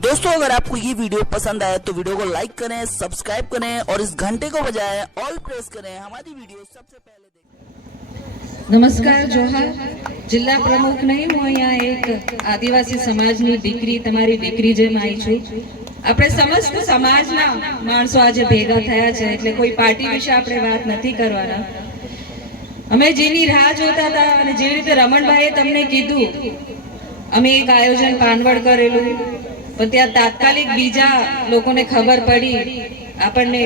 दोस्तों अगर आपको ये वीडियो पसंद आया तो वीडियो को लाइक करें सब्सक्राइब करें और इस घंटे को बजाएं ऑल प्रेस करें हमारी वीडियो सबसे पहले देखें નમસ્કાર જોહાર જિલ્લા પ્રમુખ નહીં હું અહીંયા એક આદિવાસી સમાજની દીકરી તમારી દીકરી જેમ આવી છું આપણે સમસ્ત સમાજના માણસો આજે ભેગા થયા છે એટલે કોઈ પાર્ટી વિશે આપણે વાત નથી કરવાના અમે જેની રાહ જોતા હતા અને જે રીતે રમણભાઈએ તમને કીધું અમે એક આયોજન પાનવડ કરેલું પણ ત્યાં તાત્કાલિક બીજા લોકોને ખબર પડી. આપણને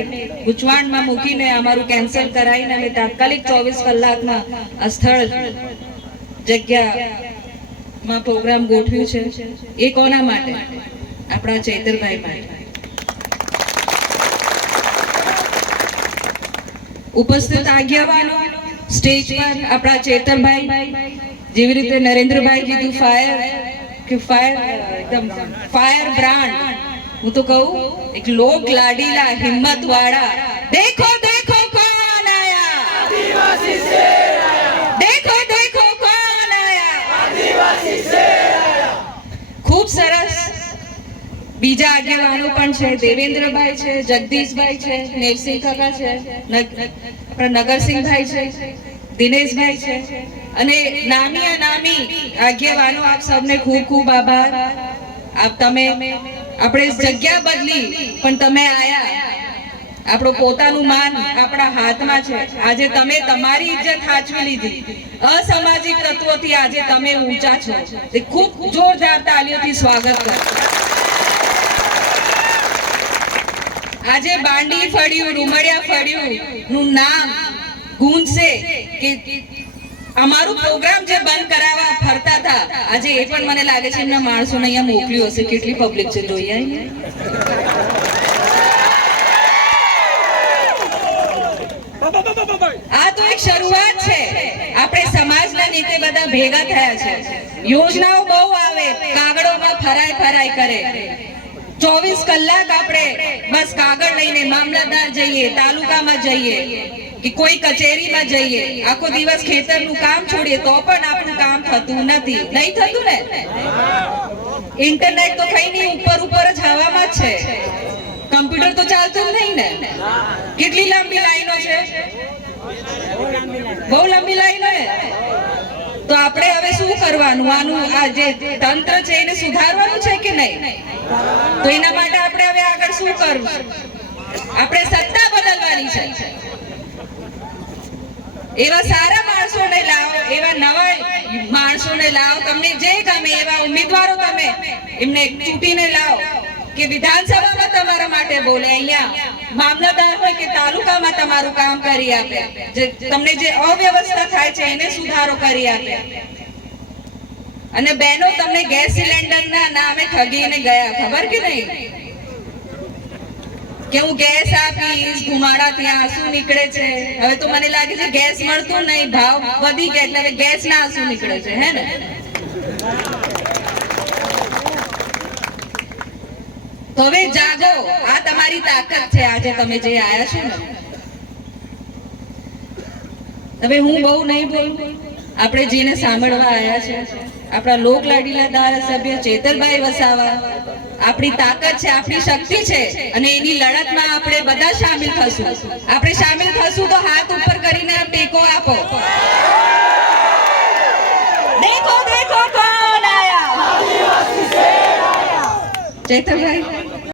ગુચવાણમાં મૂકીને અમારું કેન્સલ કરાવીને અમે તાત્કાલિક ચોવીસ કલાકમાં આ સ્થળ જગ્યામાં પ્રોગ્રામ ગોઠવ્યું છે. એ કોના માટે? આપણા ચૈતરભાઈ માટે. ઉપસ્થિત આગેવાનો સ્ટેજ પર આપણા ચેતનભાઈ જેવી રીતે નરેન્દ્રભાઈ કીધું ફાયર કે ફાયર એકદમ ફાયર બ્રાન્ડ હું તો કહું એક લોક લાડીલા હિંમત વાળા દેખો દેખો કોણ આયા? દેખો દેખો કોણ આયા? ખૂબ સરસ. બીજા આગેવાનો પણ છે દેવેન્દ્રભાઈ છે જગદીશભાઈ છે નેવસિંહ કાકા છે આપણા નગરસિંહભાઈ છે દિનેશભાઈ છે. અને નામી અનામી આગેવાનો આપ સૌને ખૂબ ખૂબ આભાર. આપ તમે આપણે જગ્યા બદલી પણ તમે આયા. આપણો પોતાનું માન આપણા હાથમાં છે. આજે તમે તમારી ઇજ્જત સાચવી લીધી. અસામાજિક તત્વોથી આજે તમે ઊંચા છો. તે ખૂબ જોરદાર તાલીઓથી સ્વાગત કરો આજે બાંડી ફળ્યું રૂમડિયા ફળ્યું નું નામ ગુંજશે કે અમારું પ્રોગ્રામ જે બંધ કરાવવા ફરતા હતા, આજે એ પણ મને લાગે છે એમના માણસોને અહીંયા મોકલ્યું હશે. કેટલી પબ્લિક છે જોઈએ આ તો એક શરૂઆત છે. આપણે સમાજના રીતે બધા ભેગા થયા છે. યોજનાઓ બહુ આવે, કાગળોમાં ફરાય ફરાય કરે. ચોવીસ કલાક આપણે બસ કાગળ લઈને મામલતદાર જઈએ, તાલુકામાં જઈએ. કે કોઈ કચેરીમાં જઈએ, આખો દિવસ ખેતરનું કામ છોડીએ, તો પણ આપણું કામ થતું નથી. નહીં થતું ને? ઇન્ટરનેટ તો કઈ નહીં, ઉપર ઉપર જ હવામાં જ છે. કમ્પ્યુટર તો ચાલતું નહીં ને? કેટલી લાંબી લાઈનો છે? બહુ લાંબી લાઈનો તો આપણે હવે શું કરવાનું? આનું આ જે તંત્ર છે, એને સુધારવાનું છે કે નહીં? તો એના માટે આપણે હવે આગળ શું કરવું? આપણે સત્તા બદલવાની છે. એવા સારા માણસોને લાવો, એવા નવા માણસોને લાવો. તમને જે ગમે, એવા ઉમેદવારો તમે એમને ચૂંટીને લાવો કે વિધાનસભામાં તમારા માટે બોલે. અહીંયા મામલતદાર હોય કે તાલુકામાં તમારું કામ કરી આપે. જે તમને જે અવ્યવસ્થા થાય છે, એને સુધારો કરી આપે. અને બહેનો, તમને ગેસ સિલિન્ડર ના નામે ઠગીને ગયા. ખબર કે નહીં? કે હું ગેસ આપીશ ત્યાં આંસુ નીકળે છે. હવે તો મને લાગે છે ગેસ મળતો નહીં, ભાવ વધી ગયા એટલે હવે ગેસ ના આંસુ નીકળે છે, હે ને? હવે જાગો. આ તમારી તાકાત છે આજે તમે જે આયા છો ને. હવે હું બહુ નહીં બોલું. આપણે જેને સાંભળવા આયા છે, આપણા લોક લાડીલા ધારાસભ્ય ચેતરભાઈ વસાવા આપણી તાકાત છે આપણી શક્તિ છે અને એની લડતમાં આપણે બધા સામેલ થશું. આપણે સામેલ થશું તો હાથ ઉપર કરીને આપ ટેકો આપો. દેખો દેખો કોણ આયા? ચેતરભાઈ